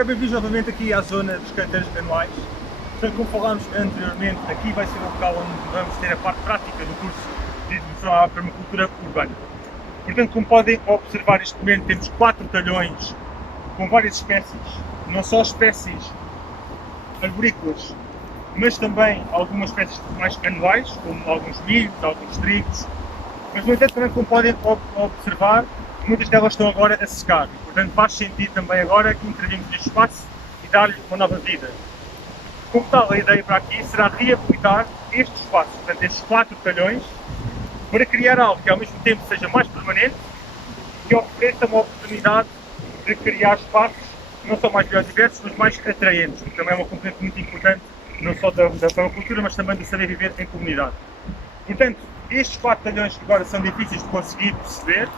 Ora, bem-vindos novamente aqui à zona dos canteiros anuais. Portanto, como falámos anteriormente, aqui vai ser o local onde vamos ter a parte prática do curso de Introdução à Permacultura Urbana. Portanto, como podem observar neste momento, temos 4 talhões com várias espécies, não só espécies arborícolas, mas também algumas espécies mais anuais, como alguns milhos, alguns trigos. Mas, no entanto, também como podem observar, muitas delas estão agora a secar. Portanto, faz sentido também agora que intervimos neste espaço e dar-lhe uma nova vida. Como tal, a ideia para aqui será reaproveitar este espaço, portanto, estes 4 talhões, para criar algo que ao mesmo tempo seja mais permanente e que ofereça uma oportunidade de criar espaços não só mais biodiversos, mas mais atraentes, que também é uma componente muito importante, não só da permacultura, mas também do saber viver em comunidade. Portanto, estes 4 talhões que agora são difíceis de conseguir perceber,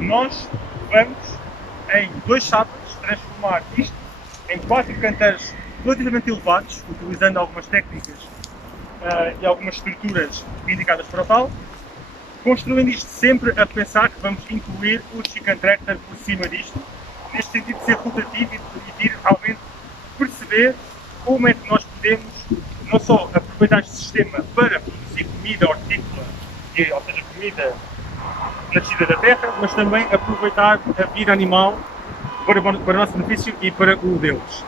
nós vamos, em 2 sábados, transformar isto em 4 canteiros relativamente elevados, utilizando algumas técnicas e algumas estruturas indicadas para o tal, construindo isto sempre a pensar que vamos incluir o chicken tractor por cima disto, neste sentido de ser rotativo e de permitir realmente perceber como é que nós podemos não só aproveitar este sistema para produzir comida hortícola, ou seja, comida nascida da terra, mas também aproveitar a vida animal para o nosso benefício e para o deles.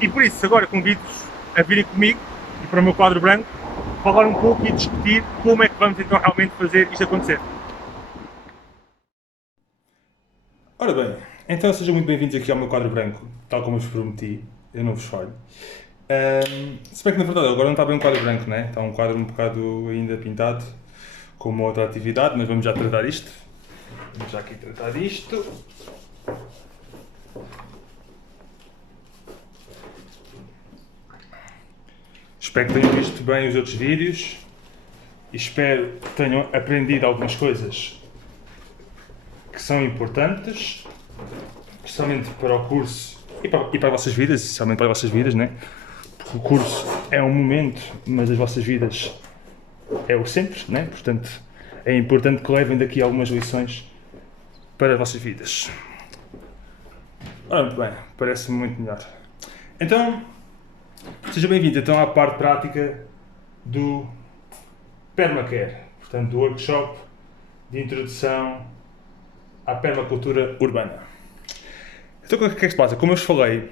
E por isso, agora convido-vos a virem comigo e para o meu quadro branco, falar um pouco e discutir como é que vamos então realmente fazer isto acontecer. Ora bem, então sejam muito bem-vindos aqui ao meu quadro branco, tal como eu vos prometi, eu não vos falho. Se bem que na verdade agora não está bem um quadro branco, né? Está um quadro um bocado ainda pintado, com uma outra atividade, mas vamos já tratar isto. Vamos já aqui tratar disto. Espero que tenham visto bem os outros vídeos e espero que tenham aprendido algumas coisas que são importantes, especialmente para o curso e para as vossas vidas, especialmente para as vossas vidas, né? Porque o curso é um momento, mas as vossas vidas é o sempre, né? Portanto, é importante que levem daqui algumas lições para as vossas vidas. Ora, muito bem, parece-me muito melhor. Então, seja bem-vindo então à parte prática do Permacare, portanto, do workshop de introdução à permacultura urbana. Então, o que é que se passa? Como eu vos falei,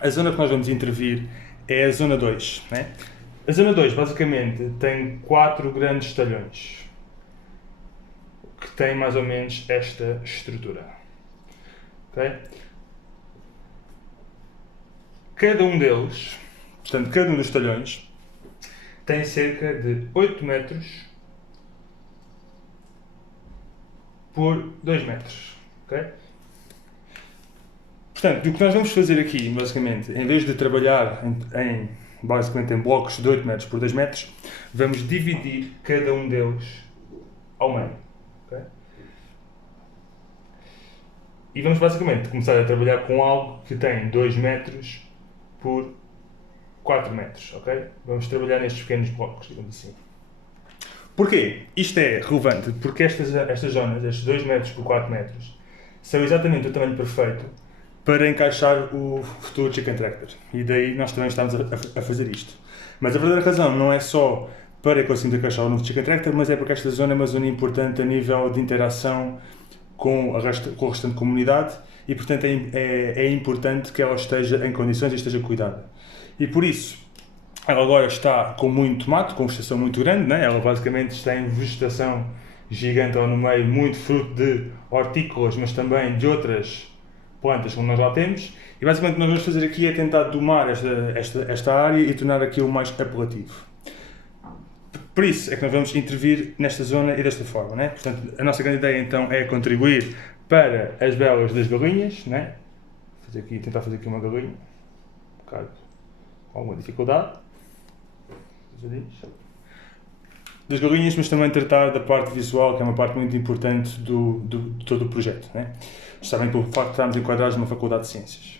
a zona que nós vamos intervir é a zona 2, né? A zona 2, basicamente, tem 4 grandes talhões, que têm mais ou menos esta estrutura. Okay? Cada um deles, portanto, cada um dos talhões, tem cerca de 8 metros por 2 metros. Okay? Portanto, o que nós vamos fazer aqui, basicamente, em vez de trabalhar basicamente em blocos de 8 metros por 2 metros, vamos dividir cada um deles ao meio. Okay? E vamos basicamente começar a trabalhar com algo que tem 2 metros por 4 metros. Okay? Vamos trabalhar nestes pequenos blocos, digamos assim. Porquê? Isto é relevante porque estas zonas, estes 2 metros por 4 metros, são exatamente o tamanho perfeito para encaixar o futuro chicken tractor. E daí nós também estamos a fazer isto. Mas a verdadeira razão não é só para conseguirmos encaixar o novo chicken tractor, mas é porque esta zona é uma zona importante a nível de interação com o restante comunidade e, portanto, é importante que ela esteja em condições e esteja cuidada. E por isso, ela agora está com muito mato, com vegetação muito grande, né? Ela basicamente está em vegetação gigante ou no meio, muito fruto de hortícolas, mas também de outras plantas como nós já temos, e basicamente o que nós vamos fazer aqui é tentar domar esta área e tornar aquilo mais apelativo. Por isso é que nós vamos intervir nesta zona e desta forma, né? Portanto, a nossa grande ideia então é contribuir para as belas das galinhas, né? Tentar fazer aqui uma galinha, um bocado com alguma dificuldade, das galinhas, mas também tratar da parte visual, que é uma parte muito importante de todo o projeto, né? Sabem pelo facto de estarmos enquadrados numa faculdade de ciências.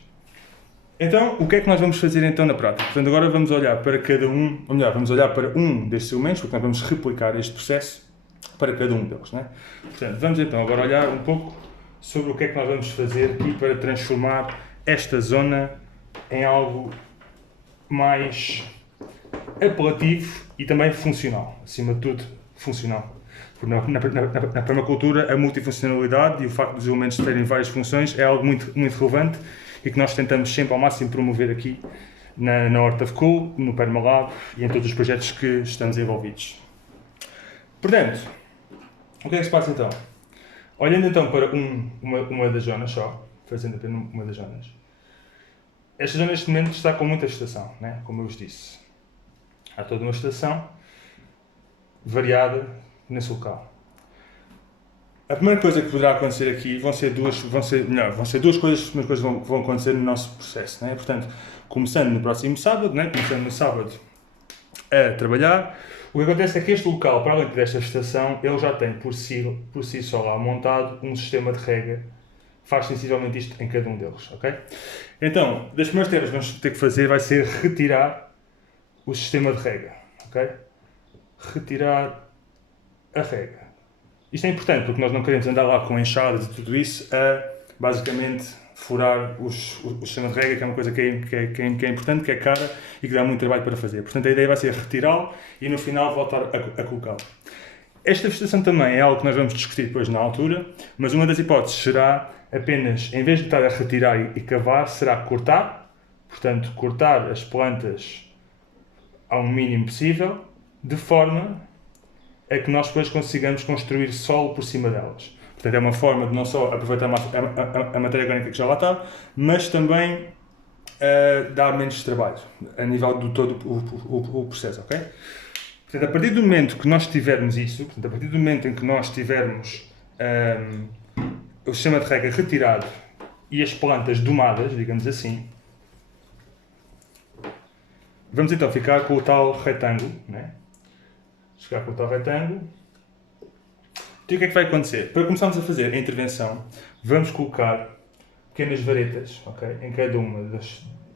Então, o que é que nós vamos fazer então na prática? Portanto, agora vamos olhar para cada um, ou melhor, vamos olhar para um destes elementos, porque nós vamos replicar este processo para cada um deles, né? Portanto, vamos então agora olhar um pouco sobre o que é que nós vamos fazer aqui para transformar esta zona em algo mais apelativo e também funcional, acima de tudo funcional. Porque na permacultura a multifuncionalidade e o facto dos elementos terem várias funções é algo muito relevante e que nós tentamos sempre ao máximo promover aqui na Horta of Cool, no Permalab e em todos os projetos que estamos envolvidos. Portanto, o que é que se passa então? Olhando então para uma das zonas só, fazendo apenas uma das zonas, esta zona neste momento está com muita vegetação, né? Como eu vos disse. Há toda uma vegetação variada nesse local. A primeira coisa que poderá acontecer aqui vão ser duas coisas que vão acontecer no nosso processo, né? Portanto, começando no próximo sábado, né? Começando no sábado a trabalhar, o que acontece é que este local, para além desta vegetação, ele já tem por si só lá montado um sistema de rega. Faz sensivelmente isto em cada um deles, ok? Então, das primeiras tarefas que vamos ter que fazer vai ser retirar o sistema de rega, ok? Retirar a rega. Isto é importante porque nós não queremos andar lá com enxadas e tudo isso a, basicamente, furar o sistema de rega, que é uma coisa que é importante, que é cara e que dá muito trabalho para fazer. Portanto, a ideia vai ser retirá-lo e, no final, voltar a colocá-lo. Esta vegetação também é algo que nós vamos discutir depois na altura, mas uma das hipóteses será apenas, em vez de estar a retirar e cavar, será cortar. Portanto, cortar as plantas ao mínimo possível, de forma a que nós depois consigamos construir solo por cima delas. Portanto, é uma forma de não só aproveitar a matéria orgânica que já lá está, mas também dar menos trabalho a nível do todo o processo, ok? Portanto, a partir do momento que nós tivermos isso, portanto, a partir do momento em que nós tivermos o sistema de rega retirado e as plantas domadas, digamos assim, vamos então ficar com o tal retângulo, né? Ficar com o tal retângulo. Então o que é que vai acontecer? Para começarmos a fazer a intervenção, vamos colocar pequenas varetas, ok? Em cada uma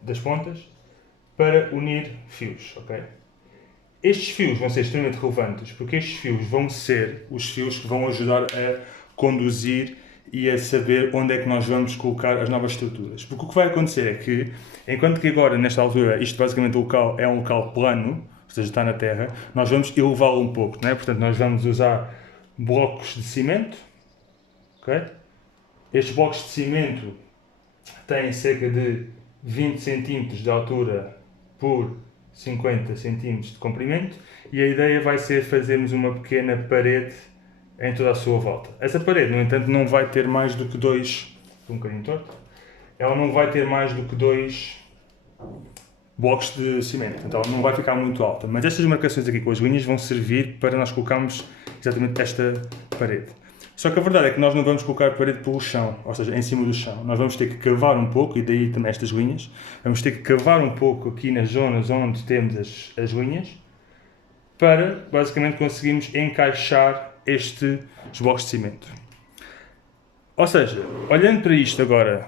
das pontas para unir fios, ok? Estes fios vão ser extremamente relevantes porque estes fios vão ser os fios que vão ajudar a conduzir e a saber onde é que nós vamos colocar as novas estruturas. Porque o que vai acontecer é que, enquanto que agora, nesta altura, isto basicamente o local é um local plano, ou seja, está na terra, nós vamos elevá-lo um pouco, não é? Portanto, nós vamos usar blocos de cimento, ok? Estes blocos de cimento têm cerca de 20 cm de altura por 50 cm de comprimento e a ideia vai ser fazermos uma pequena parede em toda a sua volta. Essa parede, no entanto, não vai ter mais do que um bocadinho torto, ela não vai ter mais do que 2 blocos de cimento, então ela não vai ficar muito alta, mas estas marcações aqui com as linhas vão servir para nós colocarmos exatamente esta parede. Só que a verdade é que nós não vamos colocar a parede pelo chão, ou seja, em cima do chão. Nós vamos ter que cavar um pouco, e daí também estas linhas, vamos ter que cavar um pouco aqui nas zonas onde temos as linhas, para basicamente conseguirmos encaixar estes blocos de cimento. Ou seja, olhando para isto agora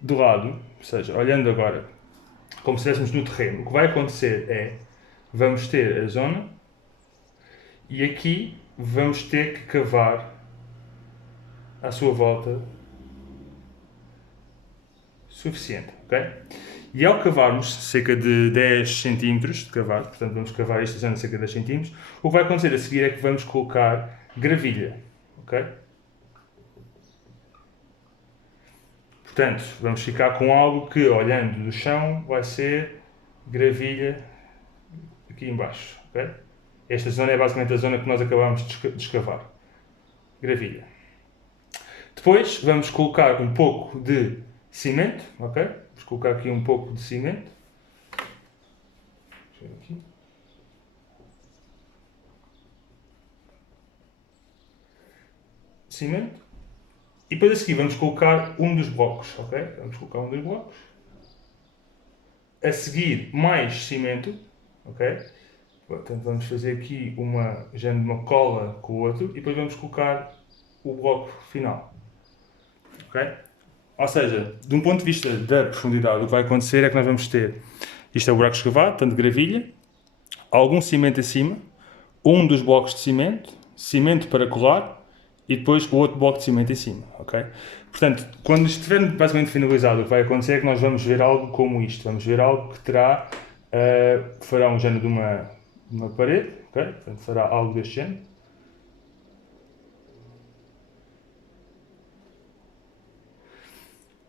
do lado, ou seja, olhando agora como se estivéssemos no terreno, o que vai acontecer é, vamos ter a zona e aqui vamos ter que cavar à sua volta suficiente, ok? E ao cavarmos cerca de 10 cm de cavar, portanto vamos cavar esta zona de cerca de 10 cm, o que vai acontecer a seguir é que vamos colocar gravilha, ok? Portanto, vamos ficar com algo que, olhando do chão, vai ser gravilha aqui embaixo, ok? Esta zona é basicamente a zona que nós acabamos de escavar. Gravilha. Depois vamos colocar um pouco de cimento, ok? Vamos colocar aqui um pouco de cimento. Deixa eu ver aqui. Cimento. E depois a seguir vamos colocar um dos blocos, ok? Vamos colocar um dos blocos. A seguir mais cimento, ok? Portanto vamos fazer aqui uma cola com o outro e depois vamos colocar o bloco final, ok? Ou seja, de um ponto de vista da profundidade, o que vai acontecer é que nós vamos ter, isto é o buraco escavado, tanto de gravilha, algum cimento acima, um dos blocos de cimento, cimento para colar, e depois o outro bloco de cimento em cima, ok? Portanto, quando estiver basicamente finalizado, o que vai acontecer é que nós vamos ver algo como isto. Vamos ver algo que terá, fará um género de uma parede, ok? Portanto, fará algo deste género.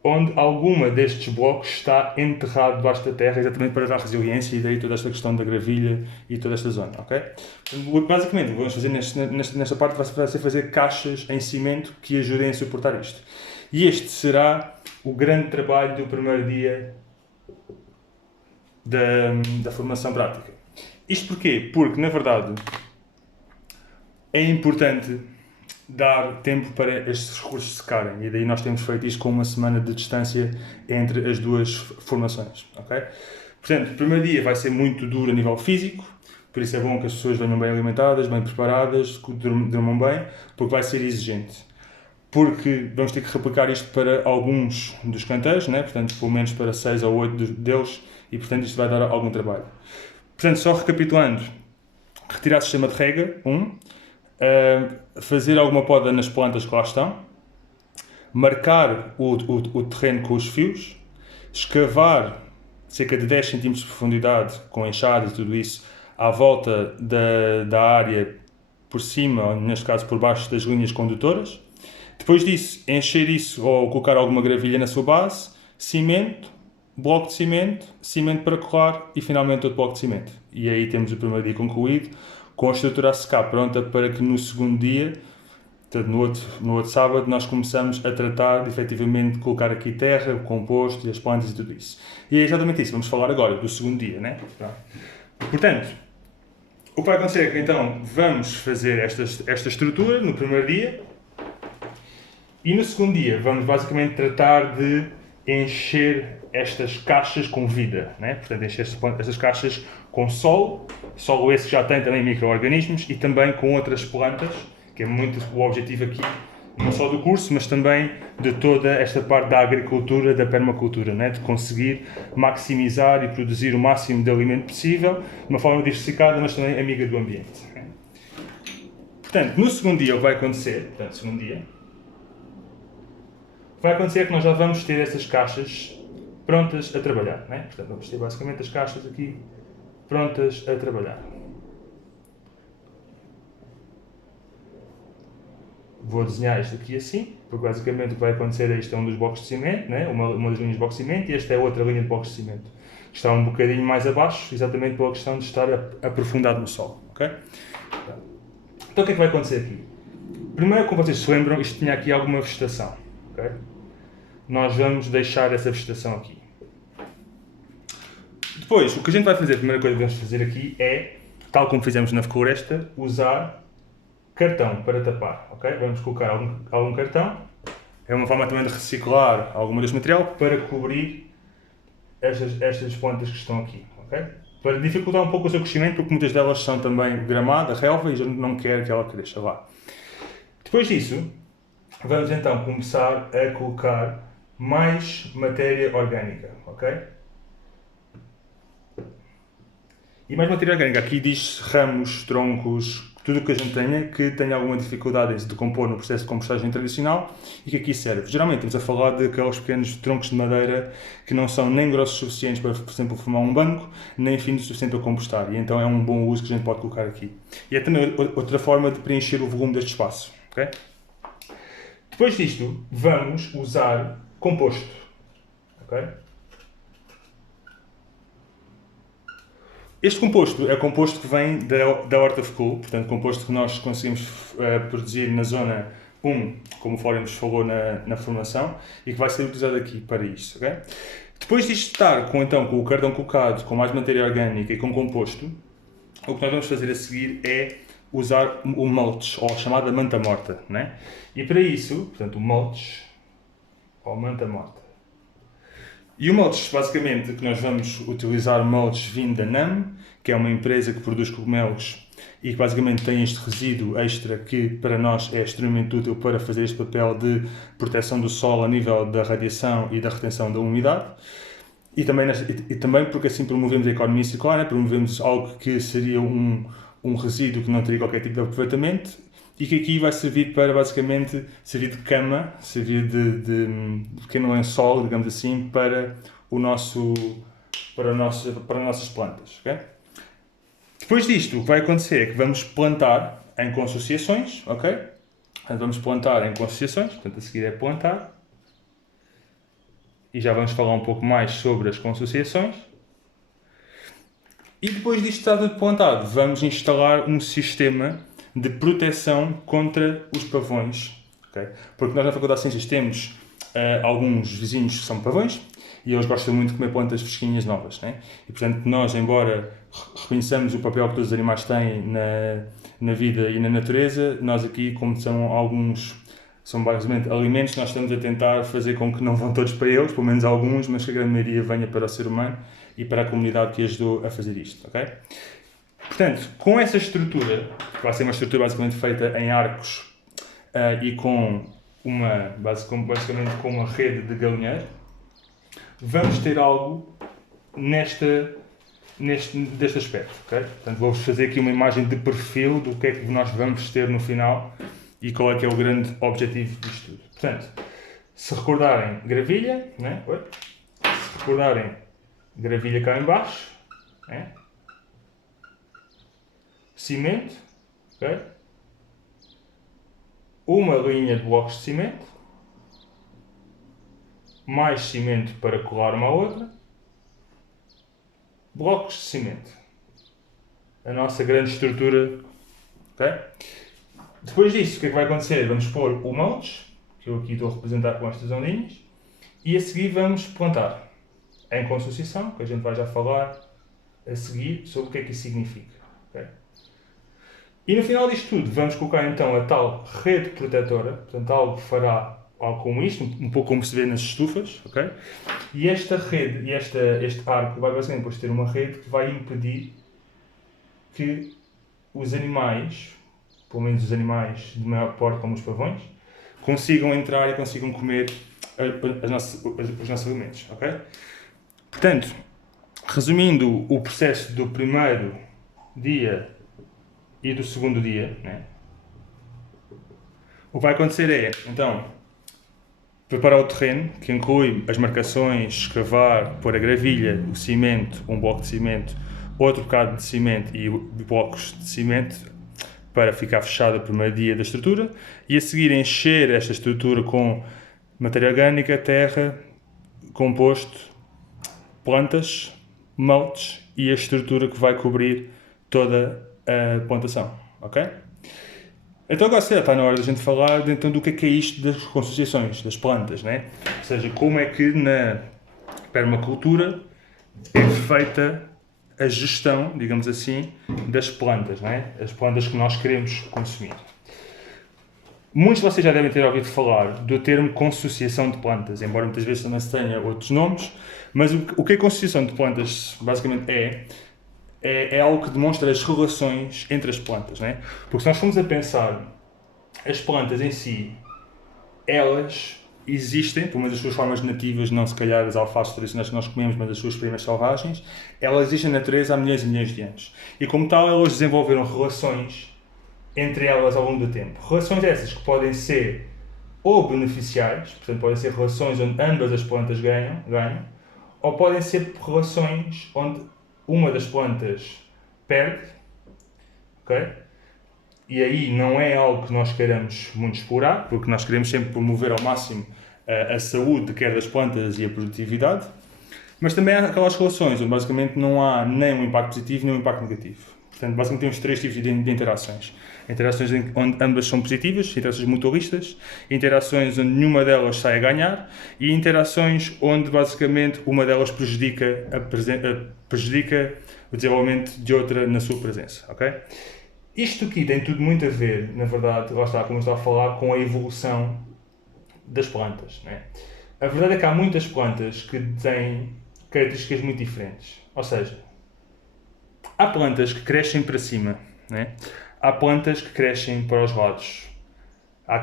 Onde alguma destes blocos está enterrado debaixo da terra, exatamente para dar resiliência, e daí toda esta questão da gravilha e toda esta zona, ok? Basicamente, o que vamos fazer nesta parte vai ser fazer caixas em cimento que ajudem a suportar isto. E este será o grande trabalho do primeiro dia da formação prática. Isto porquê? Porque, na verdade, é importante dar tempo para estes recursos secarem, e daí nós temos feito isto com uma semana de distância entre as duas formações, ok? Portanto, o primeiro dia vai ser muito duro a nível físico, por isso é bom que as pessoas venham bem alimentadas, bem preparadas, que durmam bem, porque vai ser exigente. Porque vamos ter que replicar isto para alguns dos canteiros, né? Portanto, pelo menos para 6 ou 8 deles, e portanto isto vai dar algum trabalho. Portanto, só recapitulando, retirar o sistema de rega, fazer alguma poda nas plantas que lá estão, marcar o terreno com os fios, escavar cerca de 10 cm de profundidade com enxada e tudo isso à volta da área por cima, ou neste caso por baixo das linhas condutoras. Depois disso, encher isso ou colocar alguma gravilha na sua base, cimento, bloco de cimento, cimento para colar e finalmente outro bloco de cimento. E aí temos o primeiro dia concluído, com a estrutura a secar pronta para que no segundo dia, portanto no outro sábado, nós começamos a tratar de efetivamente colocar aqui terra, o composto e as plantas e tudo isso. E é exatamente isso, vamos falar agora do segundo dia, né? Portanto, o que vai acontecer é que então vamos fazer esta estrutura no primeiro dia e no segundo dia vamos basicamente tratar de encher estas caixas com vida, né? Portanto, encher estas caixas com solo esse que já tem também micro-organismos e também com outras plantas, que é muito o objetivo aqui, não só do curso, mas também de toda esta parte da agricultura, da permacultura, né? De conseguir maximizar e produzir o máximo de alimento possível, de uma forma diversificada, mas também amiga do ambiente. Portanto, no segundo dia o que vai acontecer, vai acontecer que nós já vamos ter essas caixas prontas a trabalhar, né? Portanto, vamos ter basicamente as caixas aqui prontas a trabalhar. Vou desenhar isto aqui assim, porque basicamente o que vai acontecer é isto é um dos blocos de cimento, né? uma das linhas de blocos de cimento, e esta é outra linha de blocos de cimento, que está um bocadinho mais abaixo, exatamente pela questão de estar aprofundado no solo, ok? Então o que é que vai acontecer aqui? Primeiro, como vocês se lembram, isto tinha aqui alguma vegetação, ok? Nós vamos deixar essa vegetação aqui. Depois, o que a gente vai fazer, a primeira coisa que vamos fazer aqui é, tal como fizemos na floresta, usar cartão para tapar, ok? Vamos colocar algum cartão, é uma forma também de reciclar alguma deste material para cobrir estas plantas que estão aqui, ok? Para dificultar um pouco o seu crescimento, porque muitas delas são também gramada, relva, e a gente não quer que ela cresça lá. Depois disso, vamos então começar a colocar mais matéria orgânica, ok? E mais matéria orgânica, aqui diz ramos, troncos, tudo o que a gente que tenha alguma dificuldade em se decompor no processo de compostagem tradicional e que aqui serve. Geralmente estamos a falar de aqueles pequenos troncos de madeira que não são nem grossos o suficientes para, por exemplo, formar um banco, nem finos o suficiente para compostar. E então é um bom uso que a gente pode colocar aqui. E é também outra forma de preencher o volume deste espaço, ok? Depois disto, vamos usar composto, ok? Este composto é o composto que vem da Horta Fecul, portanto, composto que nós conseguimos produzir na zona 1, como o Flório nos falou na formação, e que vai ser utilizado aqui para isto, ok? Depois disto estar com o cartão colocado, com mais matéria orgânica e com composto, o que nós vamos fazer a seguir é usar o mulch, ou a chamada manta morta, né? E para isso, portanto, o mulch, ou manta morta. E o mulch, basicamente, que nós vamos utilizar mulch vindo da NAM, que é uma empresa que produz cogumelos e que basicamente tem este resíduo extra que para nós é extremamente útil para fazer este papel de proteção do solo a nível da radiação e da retenção da umidade. E também porque assim promovemos a economia circular, né? Promovemos algo que seria um resíduo que não teria qualquer tipo de aproveitamento e que aqui vai servir para, basicamente, servir de cama, servir de pequeno lençol, digamos assim, para as nossas plantas. Okay? Depois disto, o que vai acontecer é que vamos plantar em consociações, ok? Vamos plantar em consociações, portanto a seguir é plantar. E já vamos falar um pouco mais sobre as consociações. E depois disto estar tudo plantado, vamos instalar um sistema de proteção contra os pavões. Okay? Porque nós na Faculdade de Ciências temos alguns vizinhos que são pavões e eles gostam muito de comer plantas fresquinhas novas. Né? E portanto nós, embora reconheçamos o papel que todos os animais têm na vida e na natureza, nós aqui, como são basicamente alimentos, nós estamos a tentar fazer com que não vão todos para eles, pelo menos alguns, mas que a grande maioria venha para o ser humano e para a comunidade que ajudou a fazer isto, ok? Portanto, com essa estrutura, que vai ser uma estrutura basicamente feita em arcos e basicamente com uma rede de galinheiro, vamos ter algo deste aspecto, ok? Portanto, vou-vos fazer aqui uma imagem de perfil do que é que nós vamos ter no final e qual é que é o grande objetivo disto tudo. Portanto, se recordarem gravilha, né? Se recordarem gravilha cá em baixo, né? Cimento, ok? Uma linha de blocos de cimento, mais cimento para colar uma outra, blocos de cimento. A nossa grande estrutura, ok? Depois disso, o que é que vai acontecer? Vamos pôr o mulch, que eu aqui estou a representar com estas ondinhas, e a seguir vamos plantar em consociação, que a gente vai já falar a seguir sobre o que é que isso significa. Okay? E no final disto tudo, vamos colocar então a tal rede protetora, portanto algo que fará algo como isto, um pouco como se vê nas estufas, ok? E esta rede, e este arco vai basicamente depois ter uma rede que vai impedir que os animais, pelo menos os animais de maior porte, como os pavões, consigam entrar e consigam comer os nossos alimentos, ok? Portanto, resumindo o processo do primeiro dia e do segundo dia, né? O que vai acontecer é, então, preparar o terreno, que inclui as marcações, escavar, pôr a gravilha, o cimento, um bloco de cimento, outro bocado de cimento e blocos de cimento, para ficar fechado o primeiro dia da estrutura, e a seguir encher esta estrutura com matéria orgânica, terra, composto, plantas, mulch e a estrutura que vai cobrir toda a plantação, ok? Então agora está na hora da gente falar então, do que é isto das consociações, das plantas, né? Ou seja, como é que na permacultura é feita a gestão, digamos assim, das plantas, né? As plantas que nós queremos consumir. Muitos de vocês já devem ter ouvido falar do termo consociação de plantas, embora muitas vezes também se tenha outros nomes, mas o que a consociação de plantas basicamente é algo que demonstra as relações entre as plantas, né? Porque se nós formos a pensar, as plantas em si, elas existem, pelo menos as suas formas nativas, não se calhar as alfaces tradicionais que nós comemos, mas as suas primas selvagens, elas existem na natureza há milhões e milhões de anos. E como tal, elas desenvolveram relações entre elas ao longo do tempo. Relações essas que podem ser ou beneficiais, portanto podem ser relações onde ambas as plantas ganham, ou podem ser relações onde uma das plantas perde, ok? E aí não é algo que nós queiramos muito explorar, porque nós queremos sempre promover ao máximo a saúde, quer das plantas e a produtividade, mas também há aquelas relações onde basicamente não há nem um impacto positivo nem um impacto negativo. Portanto, basicamente temos três tipos de interações. Interações onde ambas são positivas, interações mutualistas, interações onde nenhuma delas sai a ganhar e interações onde basicamente uma delas prejudica o desenvolvimento de outra na sua presença, ok? Isto aqui tem tudo muito a ver, na verdade, lá está, como eu estava a falar, com a evolução das plantas, né? A verdade é que há muitas plantas que têm características muito diferentes, ou seja, há plantas que crescem para cima, né? Há plantas que crescem para os lados. Há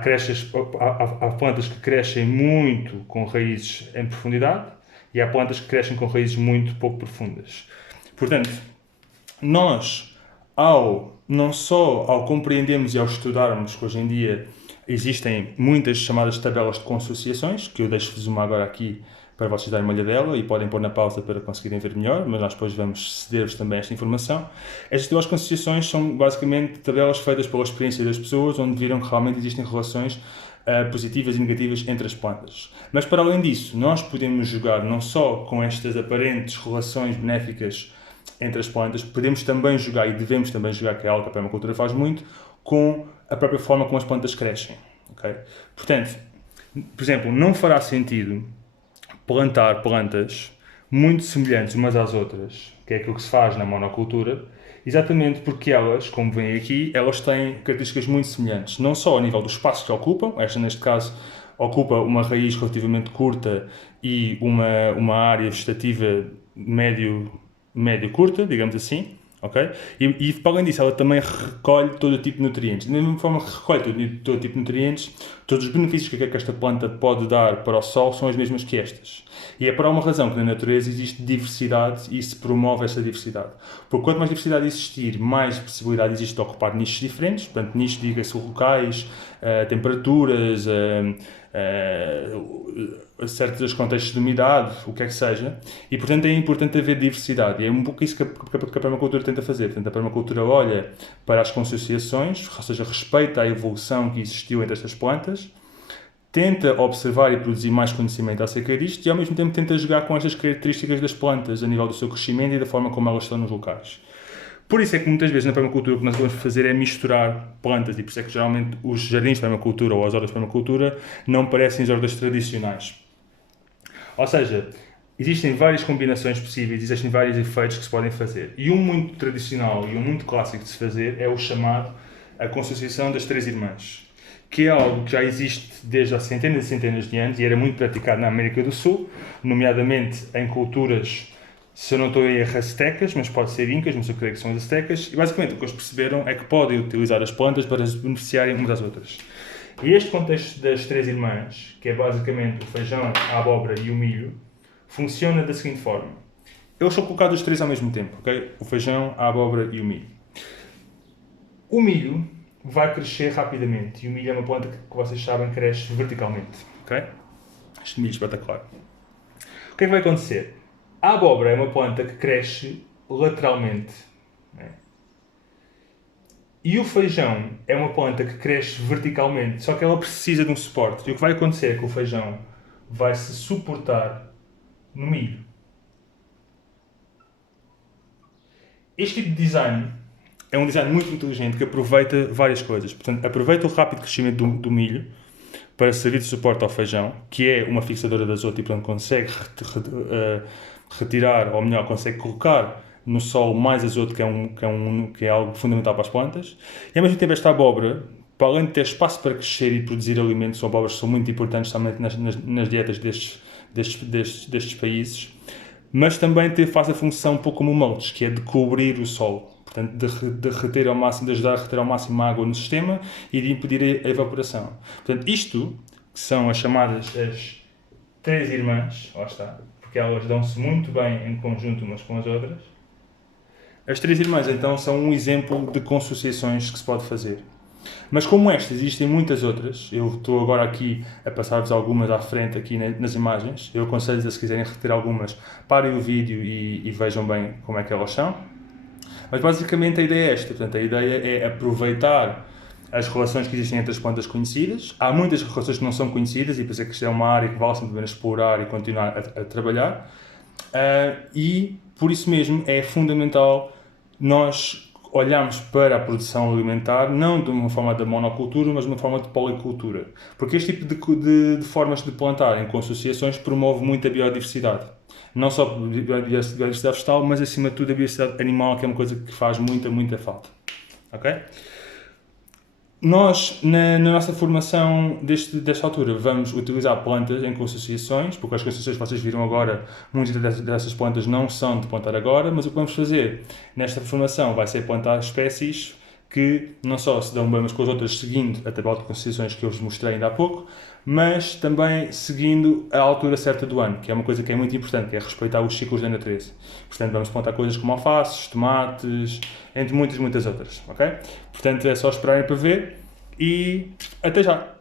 plantas que crescem muito com raízes em profundidade e há plantas que crescem com raízes muito pouco profundas. Portanto, nós, ao não só ao compreendermos e ao estudarmos que hoje em dia existem muitas chamadas tabelas de consociações, que eu deixo-vos uma agora aqui para vocês darem uma olhadela e podem pôr na pausa para conseguirem ver melhor, mas nós depois vamos ceder-vos também esta informação. Estas tabelas de consociações são basicamente tabelas feitas pela experiência das pessoas, onde viram que realmente existem relações positivas e negativas entre as plantas. Mas para além disso, nós podemos jogar não só com estas aparentes relações benéficas entre as plantas, podemos também jogar, e devemos também jogar, que é algo que a permacultura faz muito, com a própria forma como as plantas crescem. Okay? Portanto, por exemplo, não fará sentido plantar plantas muito semelhantes umas às outras, que é aquilo que se faz na monocultura, exatamente porque elas, como veem aqui, elas têm características muito semelhantes, não só ao nível do espaço que ocupam, esta neste caso ocupa uma raiz relativamente curta e uma área vegetativa médio-curta, digamos assim, ok? E para além disso, ela também recolhe todo tipo de nutrientes. Da mesma forma que recolhe todo tipo de nutrientes, todos os benefícios que esta planta pode dar para o solo são as mesmas que estas. E é por uma razão que na natureza existe diversidade e se promove essa diversidade. Porque quanto mais diversidade existir, mais possibilidade existe de ocupar nichos diferentes. Portanto, nichos, diga-se locais, temperaturas, certos contextos de umidade, o que é que seja. E, portanto, é importante haver diversidade. E é um pouco isso que a permacultura tenta fazer. Portanto, a permacultura olha para as consociações, ou seja, respeita a evolução que existiu entre estas plantas, tenta observar e produzir mais conhecimento acerca disto e, ao mesmo tempo, tenta jogar com estas características das plantas a nível do seu crescimento e da forma como elas estão nos locais. Por isso é que muitas vezes na permacultura o que nós vamos fazer é misturar plantas e por isso é que geralmente os jardins de permacultura ou as hortas de permacultura não parecem as hortas tradicionais. Ou seja, existem várias combinações possíveis, existem vários efeitos que se podem fazer. E um muito tradicional e um muito clássico de se fazer é o chamado a consociação das três irmãs, que é algo que já existe desde há centenas e centenas de anos e era muito praticado na América do Sul, nomeadamente em culturas, se eu não estou a errar, aztecas, mas pode ser incas, mas eu creio que são as aztecas, e basicamente o que eles perceberam é que podem utilizar as plantas para se beneficiarem umas às outras. E este contexto das três irmãs, que é basicamente o feijão, a abóbora e o milho, funciona da seguinte forma. Eles são colocados os três ao mesmo tempo, ok? O feijão, a abóbora e o milho. O milho vai crescer rapidamente e o milho é uma planta que vocês sabem cresce verticalmente, ok? Este milho espetacular. O que é que vai acontecer? A abóbora é uma planta que cresce lateralmente, né? E o feijão é uma planta que cresce verticalmente, só que ela precisa de um suporte. E o que vai acontecer é que o feijão vai se suportar no milho. Este tipo de design é um design muito inteligente que aproveita várias coisas. Portanto, aproveita o rápido crescimento do milho para servir de suporte ao feijão, que é uma fixadora de azoto e, portanto, consegue retirar, ou melhor, consegue colocar no solo mais azoto, que é algo fundamental para as plantas. E, ao mesmo tempo, esta abóbora, para além de ter espaço para crescer e produzir alimentos, abóboras são muito importantes também nas dietas destes países, mas também faz a função um pouco como o mulch, que é de cobrir o solo. Portanto, de reter ao máximo, de ajudar a reter ao máximo a água no sistema e de impedir a evaporação. Portanto, isto, que são as chamadas as três irmãs, lá está, porque elas dão-se muito bem em conjunto umas com as outras. As três irmãs, então, são um exemplo de consociações que se pode fazer. Mas como estas, existem muitas outras. Eu estou agora aqui a passar-vos algumas à frente aqui nas imagens. Eu aconselho-vos, se quiserem reter algumas, parem o vídeo e vejam bem como é que elas são. Mas basicamente a ideia é esta. Portanto, a ideia é aproveitar as relações que existem entre as plantas conhecidas. Há muitas relações que não são conhecidas e por isso é que isto é uma área que vale sempre a pena explorar e continuar a trabalhar. E por isso mesmo é fundamental nós olharmos para a produção alimentar não de uma forma de monocultura, mas de uma forma de policultura. Porque este tipo de formas de plantar em consociações promove muito a biodiversidade. Não só a biodiversidade vegetal, mas acima de tudo a biodiversidade animal, que é uma coisa que faz muita falta. Ok? Nós, na nossa formação desta altura, vamos utilizar plantas em consociações, porque as consociações que vocês viram agora, muitas dessas plantas não são de plantar agora, mas o que vamos fazer nesta formação vai ser plantar espécies que não só se dão bem umas com as outras seguindo a tabela de concessões que eu vos mostrei ainda há pouco, mas também seguindo a altura certa do ano, que é uma coisa que é muito importante, que é respeitar os ciclos da natureza. Portanto, vamos plantar coisas como alfaces, tomates, entre muitas outras, ok? Portanto, é só esperarem para ver e até já!